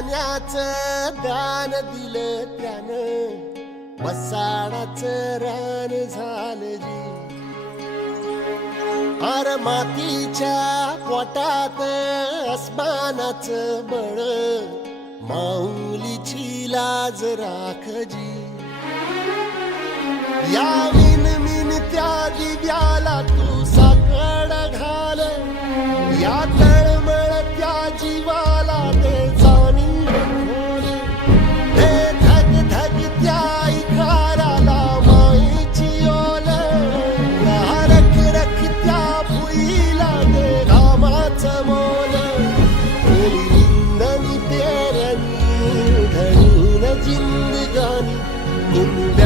पाण्याच दान दिलं त्यानं. वसाडाचं रान झालं जी. अर मातीच्या पोटात अस्मानाचं बळ. माऊलीची लाज राखजी या विन मिन त्या दिव्याला तू साकड घाल. या तळमळ त्या जीवा 你。